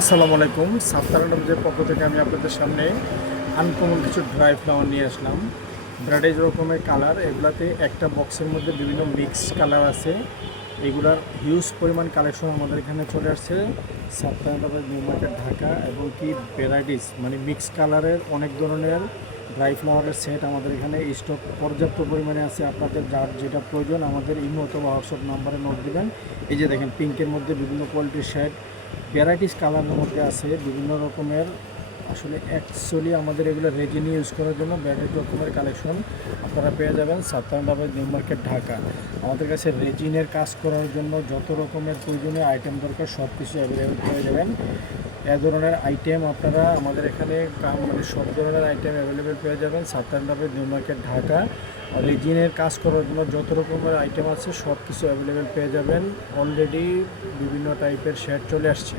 আসসালামু আলাইকুম। সাত্তারানব্বইয়ের পক্ষ থেকে আমি আপনাদের সামনে আনকমন কিছু ড্রাই ফ্লাওয়ার নিয়ে আসলাম। ভ্যারাইটিজ রকমের কালার, এগুলাতে একটা বক্সের মধ্যে বিভিন্ন মিক্স কালার আছে। এগুলার হিউজ পরিমাণ কালেকশন আমাদের এখানে চলে আসছে সাত্তারানব্বই নিউ মার্কেট ঢাকা, এবং কি ভ্যারাইটিস মানে মিক্স কালারের অনেক ধরনের ড্রাই ফ্লাওয়ারের সেট আমাদের এখানে স্টক পর্যাপ্ত পরিমাণে আছে। আপনাদের যার যেটা প্রয়োজন আমাদের ইমো অথবা হোয়াটসঅ্যাপ নাম্বারে নোট দিবেন। এই যে দেখেন, পিঙ্কের মধ্যে বিভিন্ন কোয়ালিটির শেড, ভ্যারাইটিস কালারের মধ্যে আছে বিভিন্ন রকমের। আসলে অ্যাকচুয়ালি আমাদের এগুলো রেজিন ইউজ করার জন্য ভ্যারাইটি রকমের কালেকশন আপনারা পেয়ে যাবেন সাত্তারানব্বই নিউ মার্কেট ঢাকা। আমাদের কাছে রেজিনের কাজ করার জন্য যত রকমের প্রয়োজনীয় আইটেম দরকার সব কিছু অ্যাভেলেবেল পেয়ে যাবেন। এ ধরনের আইটেম আপনারা আমাদের এখানে মানে সব ধরনের আইটেম অ্যাভেলেবেল পেয়ে যাবেন সাত্তারানব্বই নিউ মার্কেট ঢাকা। রেজিনের কাজ করার জন্য যত রকমের আইটেম আছে সব কিছু অ্যাভেলেবেল পেয়ে যাবেন। অলরেডি বিভিন্ন টাইপের শেড চলে আসছে।